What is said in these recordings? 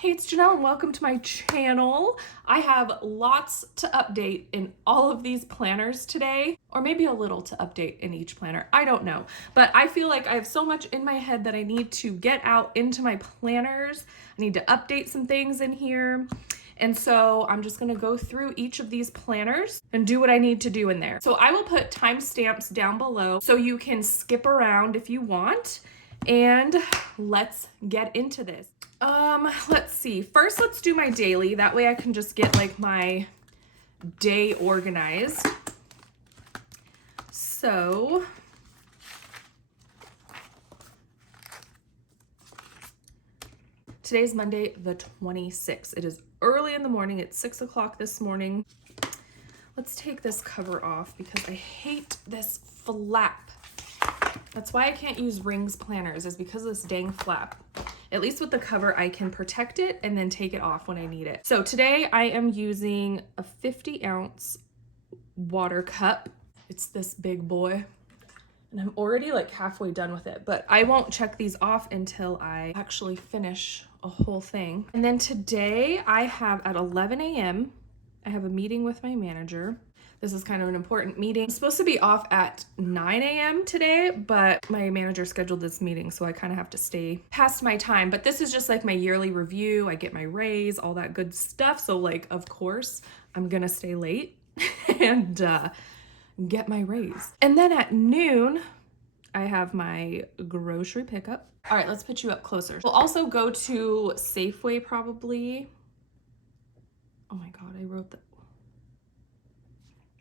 Hey, it's Janelle and welcome to my channel. I have lots to update in all of these planners today, or maybe a little to update in each planner. I don't know, but I feel like I have so much in my head that I need to get out into my planners. I need to update some things in here. And so I'm just gonna go through each of these planners and do what I need to do in there. So I will put timestamps down below so you can skip around if you want. And let's get into this. Let's see. First, let's do my daily. That way I can just get like my day organized. So today's Monday, the 26th. It is early in the morning. It's 6 o'clock this morning. Let's take this cover off because I hate this flap. That's why I can't use rings planners, is because of this dang flap. At least with the cover, I can protect it and then take it off when I need it. So today I am using a 50-ounce water cup. It's this big boy. And I'm already like halfway done with it, but I won't check these off until I actually finish a whole thing. And then today I have at 11 a.m., I have a meeting with my manager. This is kind of an important meeting. I'm supposed to be off at 9 a.m. today, but my manager scheduled this meeting, so I kind of have to stay past my time. But this is just like my yearly review. I get my raise, all that good stuff. So like, of course, I'm gonna stay late and get my raise. And then at noon, I have my grocery pickup. All right, let's put you up closer. We'll also go to Safeway probably. Oh my God, I wrote that.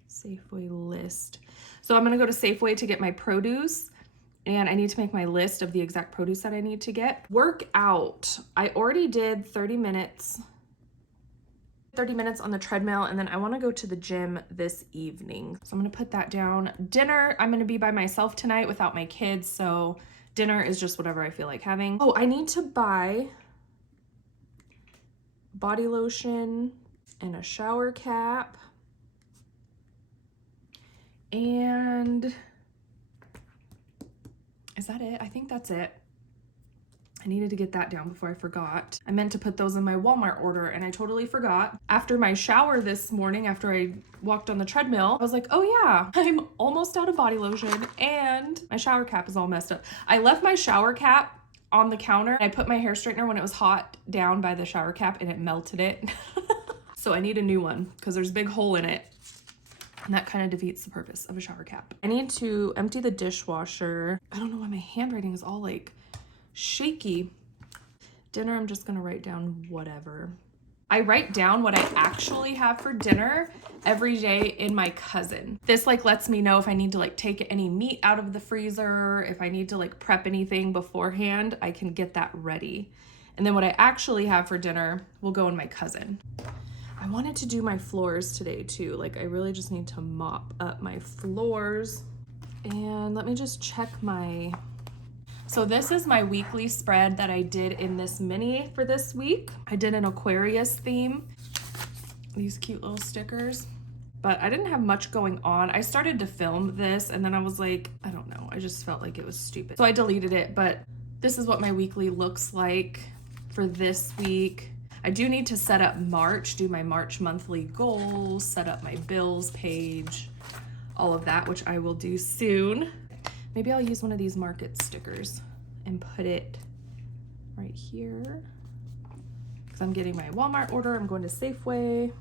Safeway list. So I'm gonna go to Safeway to get my produce, and I need to make my list of the exact produce that I need to get. Work out. I already did 30 minutes on the treadmill, and then I wanna go to the gym this evening. So I'm gonna put that down. Dinner, I'm gonna be by myself tonight without my kids, so dinner is just whatever I feel like having. Oh, I need to buy body lotion and a shower cap. And is that it? I think that's it. I needed to get that down before I forgot. I meant to put those in my Walmart order and I totally forgot. After my shower this morning, after I walked on the treadmill, I was like, oh yeah, I'm almost out of body lotion and my shower cap is all messed up. I left my shower cap on the counter. I put my hair straightener when it was hot down by the shower cap and it melted it. So I need a new one because there's a big hole in it. And that kind of defeats the purpose of a shower cap. I need to empty the dishwasher. I don't know why my handwriting is all like shaky. Dinner, I'm just gonna write down whatever. I write down what I actually have for dinner every day in my Cousin. This like lets me know if I need to like take any meat out of the freezer, if I need to like prep anything beforehand, I can get that ready. And then what I actually have for dinner will go in my Cousin. I wanted to do my floors today too. Like I really just need to mop up my floors. And let me just check my, so this is my weekly spread that I did in this mini for this week. I did an Aquarius theme, these cute little stickers, but I didn't have much going on. I started to film this and then I was like, I don't know, I just felt like it was stupid. So I deleted it, but this is what my weekly looks like for this week. I do need to set up March, do my March monthly goals, set up my bills page, all of that, which I will do soon. Maybe I'll use one of these market stickers and put it right here because I'm getting my Walmart order. I'm going to Safeway.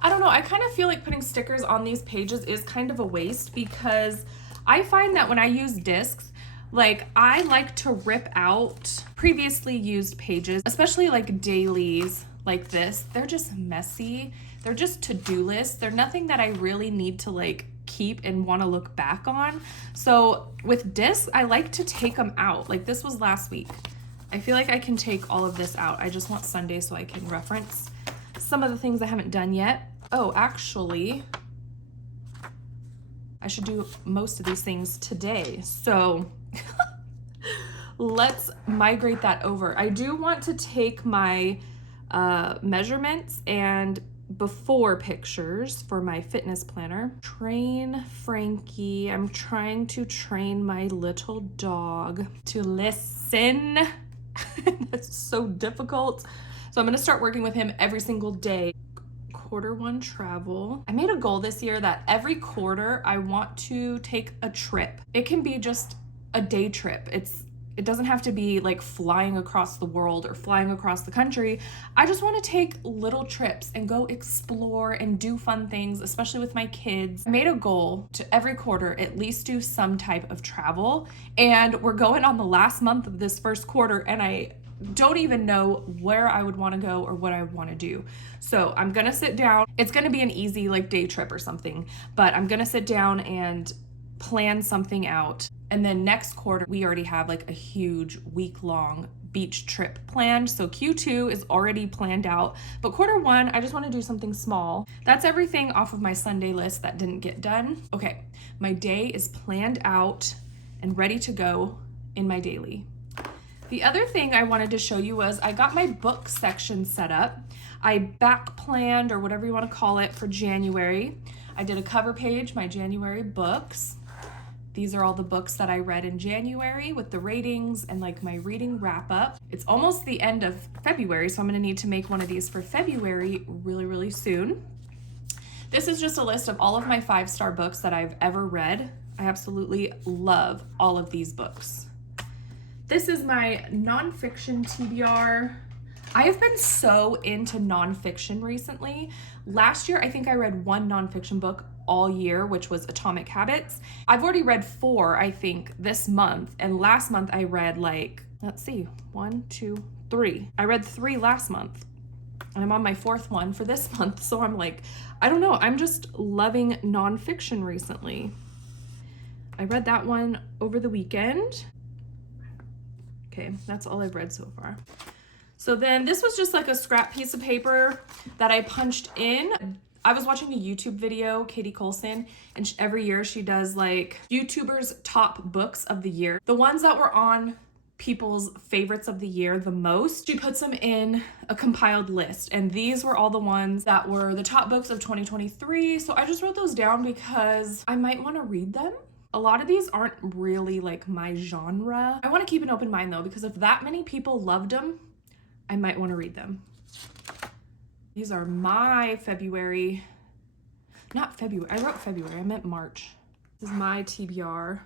I don't know. I kind of feel like putting stickers on these pages is kind of a waste because I find that when I use discs, like I like to rip out previously used pages, especially like dailies like this. They're just messy. They're just to-do lists. They're nothing that I really need to like keep and want to look back on. So with discs, I like to take them out. Like this was last week. I feel like I can take all of this out. I just want Sunday so I can reference some of the things I haven't done yet. Oh, actually, I should do most of these things today. So let's migrate that over. I do want to take my measurements and before pictures for my fitness planner. Train Frankie. I'm trying to train my little dog to listen. That's so difficult. So I'm gonna start working with him every single day. Quarter 1 travel. I made a goal this year that every quarter I want to take a trip. It can be just a day trip. It doesn't have to be like flying across the world or flying across the country. I just want to take little trips and go explore and do fun things, especially with my kids. I made a goal to every quarter at least do some type of travel, and we're going on the last month of this first quarter, and I don't even know where I would want to go or what I would want to do. So I'm gonna sit down. It's gonna be an easy like day trip or something, but I'm gonna sit down and plan something out. And then next quarter, we already have like a huge week-long beach trip planned. So Q2 is already planned out, but quarter 1, I just want to do something small. That's everything off of my Sunday list that didn't get done. Okay, my day is planned out and ready to go in my daily. The other thing I wanted to show you was I got my book section set up. I back planned, or whatever you want to call it, for January. I did a cover page, my January books. These are all the books that I read in January with the ratings and like my reading wrap up. It's almost the end of February, so I'm gonna need to make one of these for February really, really soon. This is just a list of all of my 5-star books that I've ever read. I absolutely love all of these books. This is my nonfiction TBR. I have been so into nonfiction recently. Last year, I think I read 1 nonfiction book all year, which was Atomic Habits. I've already read 4, I think, this month. And last month I read like, let's see, 1, 2, 3. I read 3 last month. And I'm on my 4th one for this month. So I'm like, I don't know. I'm just loving nonfiction recently. I read that one over the weekend. Okay, that's all I've read so far. So then this was just like a scrap piece of paper that I punched in. I was watching a YouTube video, Katie Coulson, and every year she does like YouTubers' top books of the year. The ones that were on people's favorites of the year the most, she puts them in a compiled list. And these were all the ones that were the top books of 2023. So I just wrote those down because I might want to read them. A lot of these aren't really like my genre. I want to keep an open mind though, because if that many people loved them, I might want to read them. These are my February, not February, I wrote February, I meant March. This is my TBR.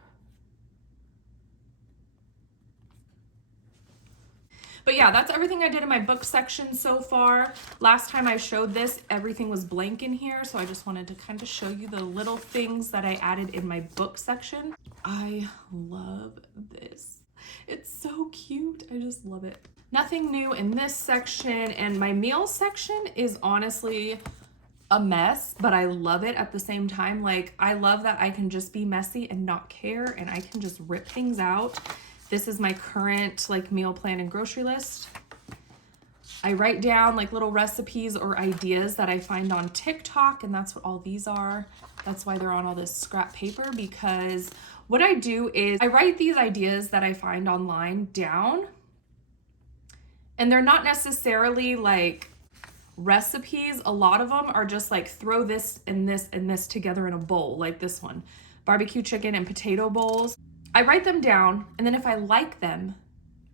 But yeah, that's everything I did in my book section so far. Last time I showed this, everything was blank in here, so I just wanted to kind of show you the little things that I added in my book section. I love this. It's so cute. I just love it. Nothing new in this section, and my meal section is honestly a mess, but I love it at the same time. Like, I love that I can just be messy and not care, and I can just rip things out. This is my current like meal plan and grocery list. I write down like little recipes or ideas that I find on TikTok, and that's what all these are. That's why they're on all this scrap paper, because what I do is I write these ideas that I find online down, and they're not necessarily like recipes. A lot of them are just like throw this and this and this together in a bowl, like this one, barbecue chicken and potato bowls. I write them down, and then if I like them,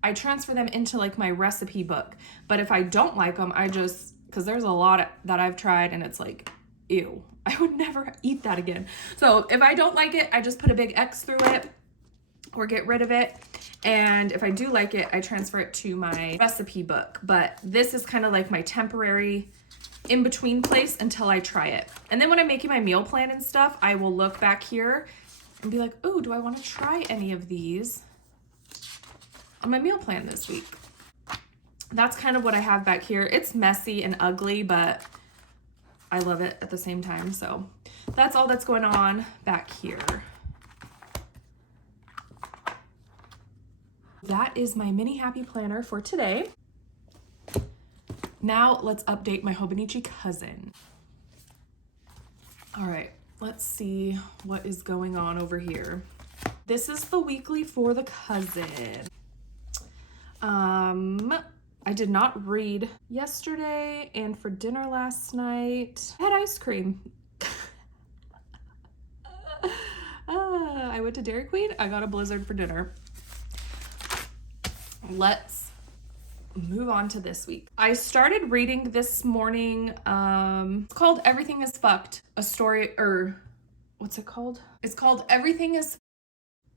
I transfer them into like my recipe book. But if I don't like them, I just, because there's a lot that I've tried and it's like, ew, I would never eat that again. So if I don't like it, I just put a big X through it or get rid of it. And if I do like it, I transfer it to my recipe book. But this is kind of like my temporary in-between place until I try it. And then when I'm making my meal plan and stuff, I will look back here and be like, oh, do I want to try any of these on my meal plan this week? That's kind of what I have back here. It's messy and ugly, but I love it at the same time. So that's all that's going on back here. That is my mini happy planner for today. Now let's update my Hobonichi Cousin. All right, let's see what is going on over here. This is the weekly for the cousin. I did not read yesterday, and for dinner last night, I had ice cream. I went to Dairy Queen, I got a Blizzard for dinner. Let's move on to this week. I started reading this morning. It's called Everything is Fucked, a story, or what's it called? It's called Everything is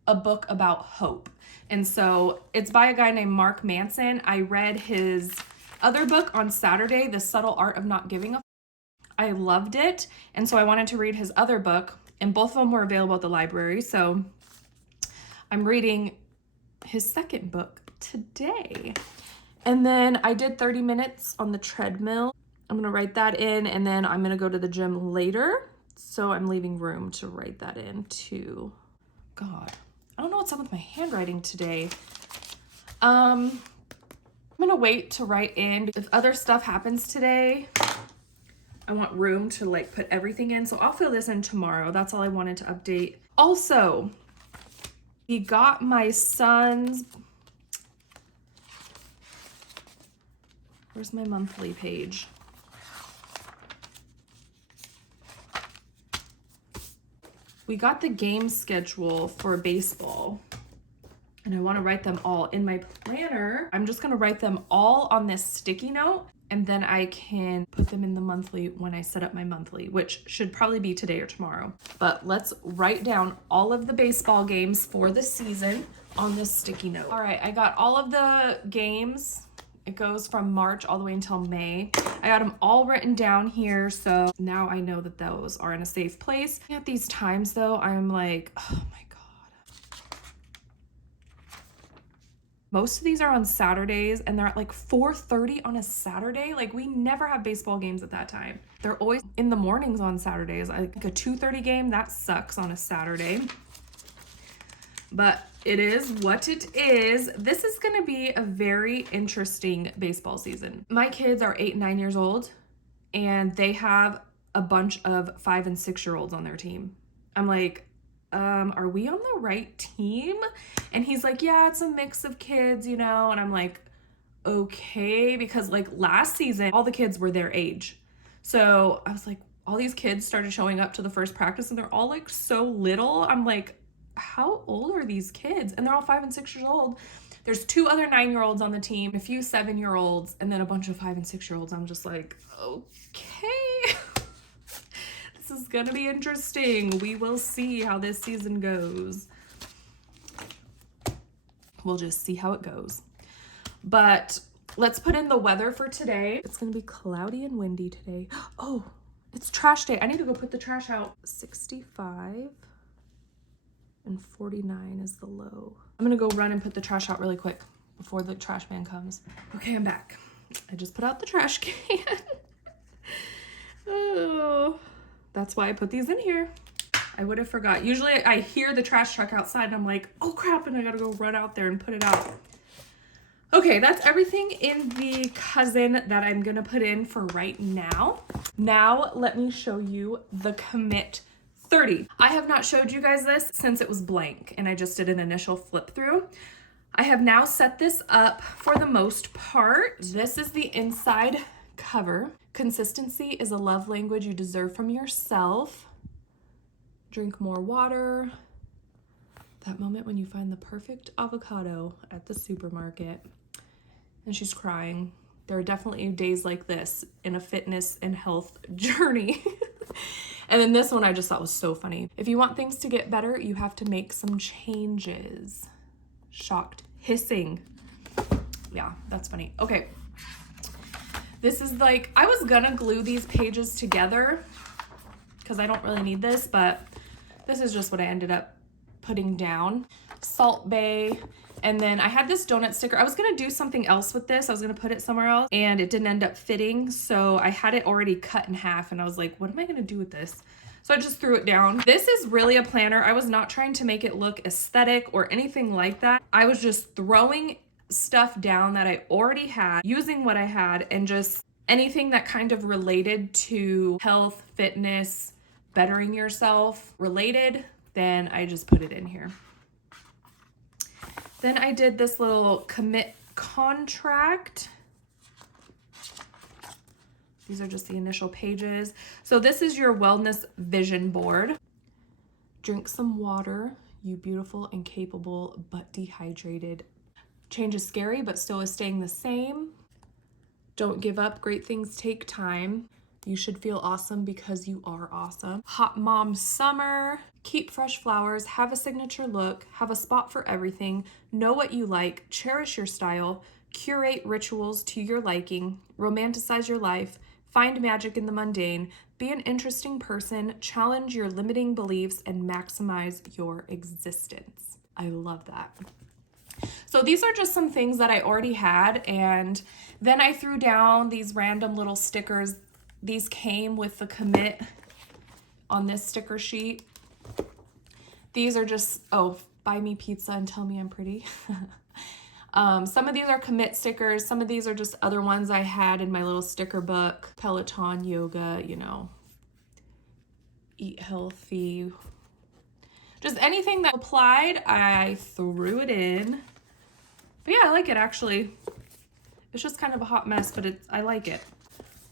a book about hope. And so it's by a guy named Mark Manson. I read his other book on Saturday, The Subtle Art of Not Giving a F. I loved it. And so I wanted to read his other book, and both of them were available at the library. So I'm reading his second book today. And then I did 30 minutes on the treadmill. I'm gonna write that in, and then I'm gonna go to the gym later. So I'm leaving room to write that in too. God, I don't know what's up with my handwriting today. I'm gonna wait to write in. If other stuff happens today, I want room to like put everything in. So I'll fill this in tomorrow. That's all I wanted to update. Also, he got my son's, where's my monthly page? We got the game schedule for baseball, and I want to write them all in my planner. I'm just going to write them all on this sticky note, and then I can put them in the monthly when I set up my monthly, which should probably be today or tomorrow. But let's write down all of the baseball games for the season on this sticky note. All right, I got all of the games. It goes from March all the way until May. I got them all written down here, so now I know that those are in a safe place. At these times though, I'm like, oh my God. Most of these are on Saturdays, and they're at like 4:30 on a Saturday. Like, we never have baseball games at that time. They're always in the mornings on Saturdays. Like a 2:30 game, that sucks on a Saturday. But it is what it is. This is gonna be a very interesting baseball season. My kids are 8 and 9 years old, and they have a bunch of 5 and 6-year-olds on their team. I'm like, are we on the right team? And he's like, yeah, it's a mix of kids, you know? And I'm like, okay, because like last season, all the kids were their age. So I was like, all these kids started showing up to the first practice, and they're all like so little. I'm like, how old are these kids? And they're all 5 and 6 years old. There's 2 other 9-year-olds on the team, a few 7-year-olds, and then a bunch of 5 and 6-year-olds. I'm just like, okay, this is gonna be interesting. We will see how this season goes. We'll just see how it goes. But let's put in the weather for today. It's gonna be cloudy and windy today. Oh, it's trash day. I need to go put the trash out. 65. And 49 is the low. I'm gonna go run and put the trash out really quick before the trash man comes. Okay, I'm back. I just put out the trash can. Oh, that's why I put these in here. I would have forgot. Usually I hear the trash truck outside and I'm like, oh crap, and I gotta go run out there and put it out. Okay, that's everything in the cousin that I'm gonna put in for right now. Now let me show you the Commit 30. I have not showed you guys this since it was blank and I just did an initial flip through. I have now set this up for the most part. This is the inside cover. Consistency is a love language you deserve from yourself. Drink more water. That moment when you find the perfect avocado at the supermarket. And she's crying. There are definitely days like this in a fitness and health journey. And then this one I just thought was so funny. If you want things to get better, you have to make some changes. Shocked. Hissing. Yeah, that's funny. Okay. This is like, I was gonna glue these pages together because I don't really need this, but this is just what I ended up putting down. Salt Bay. And then I had this donut sticker. I was gonna do something else with this. I was gonna put it somewhere else and it didn't end up fitting. So I had it already cut in half and I was like, what am I gonna do with this? So I just threw it down. This is really a planner. I was not trying to make it look aesthetic or anything like that. I was just throwing stuff down that I already had, using what I had, and just anything that kind of related to health, fitness, bettering yourself related, then I just put it in here. Then I did this little commit contract. These are just the initial pages. So this is your wellness vision board. Drink some water, you beautiful and capable but dehydrated Change is scary, but still is staying the same. Don't give up. Great things take time. You should feel awesome because you are awesome. Hot Mom Summer. Keep fresh flowers. Have a signature look. Have a spot for everything. Know what you like. Cherish your style. Curate rituals to your liking. Romanticize your life. Find magic in the mundane. Be an interesting person. Challenge your limiting beliefs and maximize your existence. I love that. So these are just some things that I already had, and then I threw down these random little stickers. These came with the commit on this sticker sheet. These are just, oh, buy me pizza and tell me I'm pretty. Some of these are commit stickers. Some of these are just other ones I had in my little sticker book. Peloton, yoga, you know, eat healthy. Just anything that applied, I threw it in. But yeah, I like it actually. It's just kind of a hot mess, but I like it.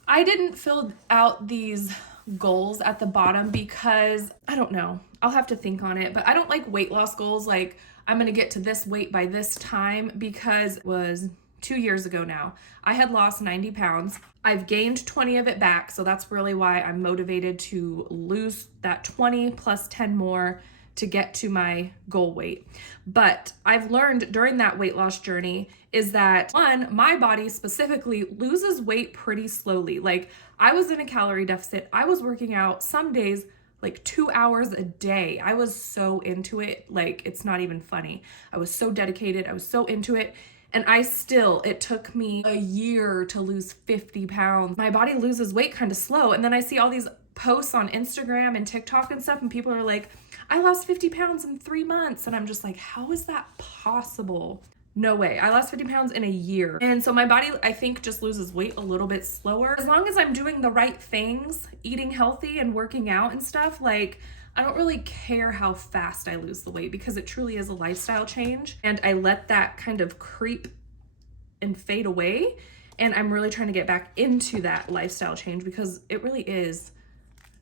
I didn't fill out these goals at the bottom because, I don't know, I'll have to think on it, but I don't like weight loss goals like I'm gonna get to this weight by this time, because it was 2 years ago now. I had lost 90 pounds. I've gained 20 of it back, so that's really why I'm motivated to lose that 20 plus 10 more to get to my goal weight. But I've learned during that weight loss journey is that, one, my body specifically loses weight pretty slowly. Like, I was in a calorie deficit. I was working out some days like 2 hours a day. I was so into it. Like, it's not even funny. I was so dedicated. I was so into it. And it took me a year to lose 50 pounds. My body loses weight kind of slow. And then I see all these posts on Instagram and TikTok and stuff, and people are like, I lost 50 pounds in 3 months. And I'm just like, how is that possible? No way. I lost 50 pounds in a year. And so my body, I think, just loses weight a little bit slower. As long as I'm doing the right things, eating healthy and working out and stuff, like, I don't really care how fast I lose the weight, because it truly is a lifestyle change. And I let that kind of creep and fade away. And I'm really trying to get back into that lifestyle change, because it really is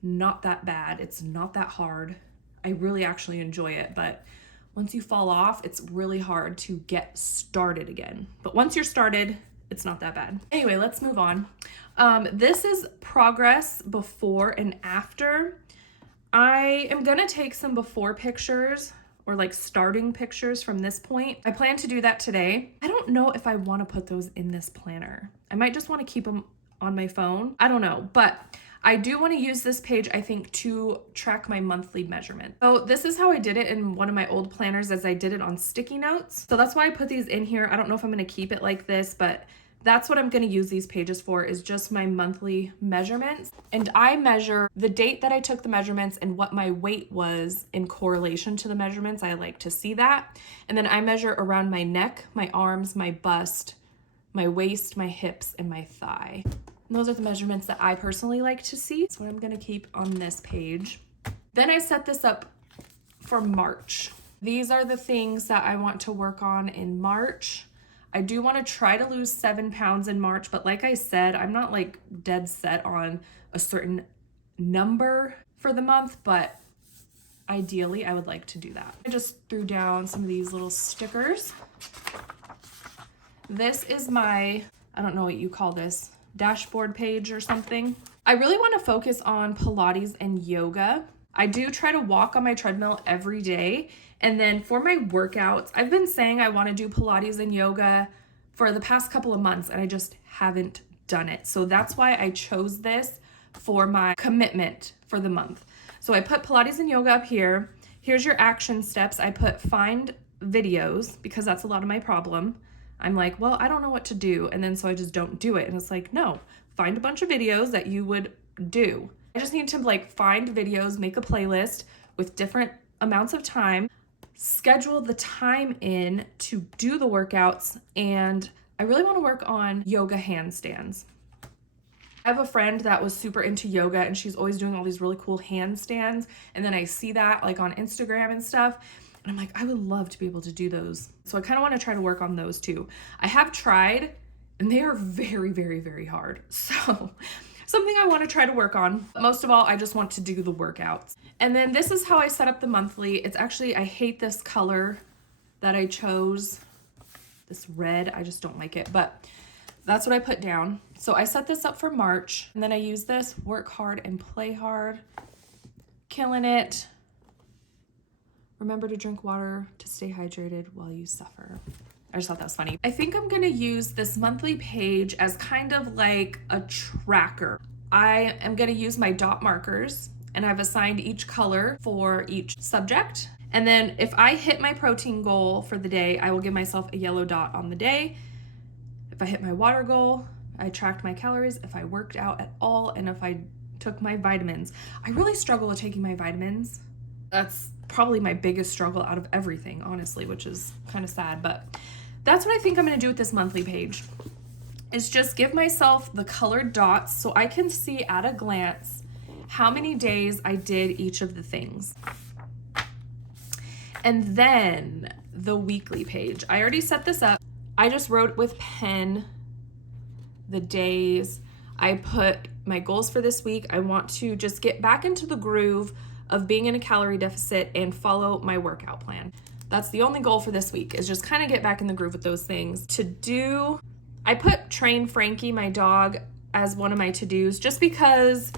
not that bad. It's not that hard. I really actually enjoy it, but once you fall off, it's really hard to get started again. But once you're started, it's not that bad. Anyway, let's move on. This is progress before and after. I am gonna take some before pictures, or like starting pictures from this point. I plan to do that today. I don't know if I wanna put those in this planner. I might just wanna keep them on my phone. I don't know, but I do want to use this page, I think, to track my monthly measurement. So this is how I did it in one of my old planners, as I did it on sticky notes. So that's why I put these in here. I don't know if I'm going to keep it like this, but that's what I'm going to use these pages for, is just my monthly measurements. And I measure the date that I took the measurements and what my weight was in correlation to the measurements. I like to see that. And then I measure around my neck, my arms, my bust, my waist, my hips, and my thigh. And those are the measurements that I personally like to see. That's what I'm gonna keep on this page. Then I set this up for March. These are the things that I want to work on in March. I do want to try to lose 7 pounds in March, but like I said, I'm not like dead set on a certain number for the month, but ideally I would like to do that. I just threw down some of these little stickers. This is my, I don't know what you call this, dashboard page or something. I really want to focus on Pilates and yoga. I do try to walk on my treadmill every day. And then for my workouts, I've been saying I want to do Pilates and yoga for the past couple of months, and I just haven't done it. So that's why I chose this for my commitment for the month. So I put Pilates and yoga up here. Here's your action steps. I put find videos, because that's a lot of my problem. I'm like, well, I don't know what to do. And then so I just don't do it. And it's like, no, find a bunch of videos that you would do. I just need to like find videos, make a playlist with different amounts of time, schedule the time in to do the workouts. And I really want to work on yoga handstands. I have a friend that was super into yoga, and she's always doing all these really cool handstands. And then I see that like on Instagram and stuff. And I'm like, I would love to be able to do those. So I kind of want to try to work on those too. I have tried, and they are very, very, very hard. So something I want to try to work on. But most of all, I just want to do the workouts. And then this is how I set up the monthly. It's actually, I hate this color that I chose. this red. I just don't like it, but that's what I put down. So I set this up for March, and then I use this, work hard and play hard, killing it. Remember to drink water to stay hydrated while you suffer. I just thought that was funny. I think I'm gonna use this monthly page as kind of like a tracker. I am gonna use my dot markers, and I've assigned each color for each subject. And then if I hit my protein goal for the day, I will give myself a yellow dot on the day. If I hit my water goal, I tracked my calories, if I worked out at all, and if I took my vitamins. I really struggle with taking my vitamins. That's probably my biggest struggle out of everything, honestly, which is kind of sad, but that's what I think I'm gonna do with this monthly page, is just give myself the colored dots so I can see at a glance how many days I did each of the things. And then the weekly page. I already set this up. I just wrote with pen the days. I put my goals for this week. I want to just get back into the groove of being in a calorie deficit and follow my workout plan. That's the only goal for this week, is just kind of get back in the groove with those things. To do, I put train Frankie, my dog, as one of my to-dos, just because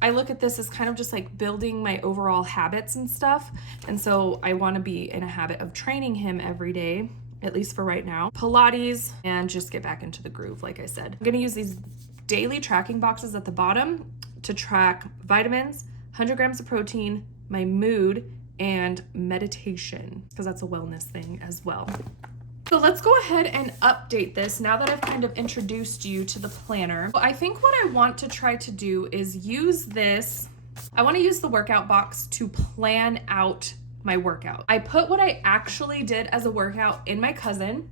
I look at this as kind of just like building my overall habits and stuff. And so I want to be in a habit of training him every day, at least for right now. Pilates, and just get back into the groove, like I said. I'm gonna use these daily tracking boxes at the bottom to track vitamins, 100 grams of protein, my mood, and meditation, because that's a wellness thing as well. So let's go ahead and update this now that I've kind of introduced you to the planner. I think what I want to try to do is use this. I want to use the workout box to plan out my workout. I put what I actually did as a workout in my cousin,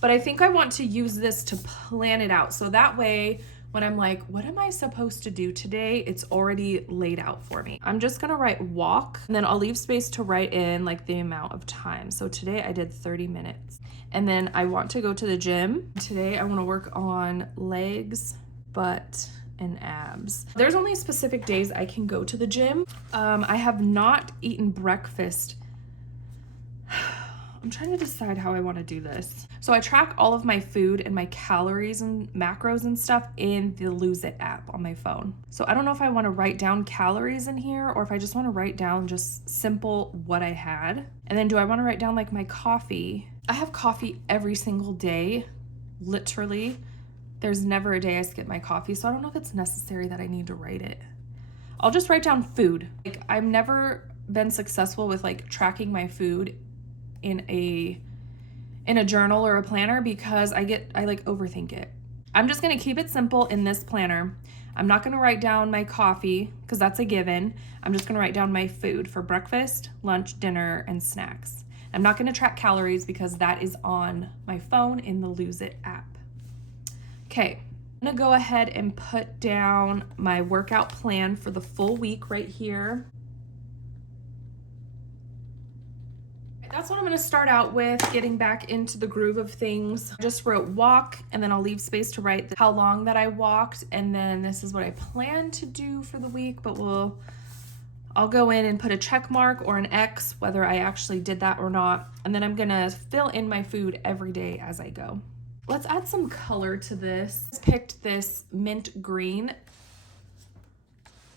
but I think I want to use this to plan it out. So that way, when I'm like, what am I supposed to do today? It's already laid out for me. I'm just gonna write walk, and then I'll leave space to write in like the amount of time. So today I did 30 minutes. And then I want to go to the gym. Today I want to work on legs, butt, and abs. There's only specific days I can go to the gym. I have not eaten breakfast. I'm trying to decide how I want to do this. So I track all of my food and my calories and macros and stuff in the Lose It app on my phone. So I don't know if I want to write down calories in here or if I just want to write down just simple what I had. And then do I want to write down like my coffee? I have coffee every single day, literally. There's never a day I skip my coffee, so I don't know if it's necessary that I need to write it. I'll just write down food. Like, I've never been successful with like tracking my food in a journal or a planner because I like overthink it. I'm just gonna keep it simple in this planner. I'm not gonna write down my coffee because that's a given. I'm just gonna write down my food for breakfast, lunch, dinner, and snacks. I'm not gonna track calories because that is on my phone in the Lose It app. Okay, I'm gonna go ahead and put down my workout plan for the full week right here. That's what I'm gonna start out with, getting back into the groove of things. I just wrote walk, and then I'll leave space to write how long that I walked, and then this is what I plan to do for the week, but I'll go in and put a check mark or an X, whether I actually did that or not, and then I'm gonna fill in my food every day as I go. Let's add some color to this. I picked this mint green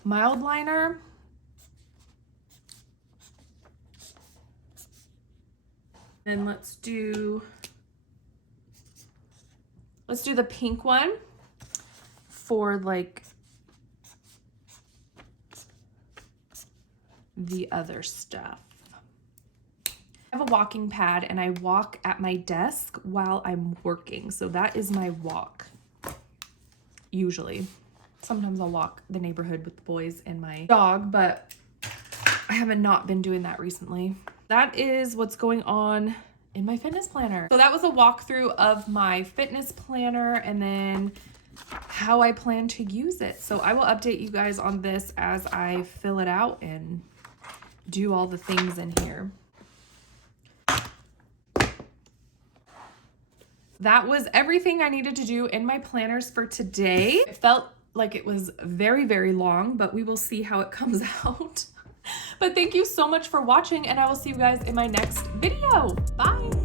mild liner. And let's do the pink one for like the other stuff. I have a walking pad and I walk at my desk while I'm working. So that is my walk, usually. Sometimes I'll walk the neighborhood with the boys and my dog, but I haven't not been doing that recently. That is what's going on in my fitness planner. So that was a walkthrough of my fitness planner and then how I plan to use it. So I will update you guys on this as I fill it out and do all the things in here. That was everything I needed to do in my planners for today. It felt like it was very, very long, but we will see how it comes out. But thank you so much for watching, and I will see you guys in my next video. Bye.